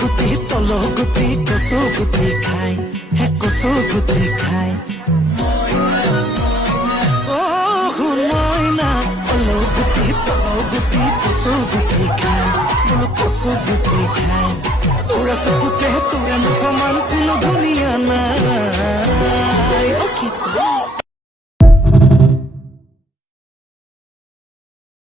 গুটি তল গুটি কচু গুটি খাই হে কচু গুটি খাই ও মইনা তল গুটি কচু গুটি খাই বোলো কচু গুটি খাই তোরা চকুতে তোৰা সমান কোনো ধুনীয়া নাই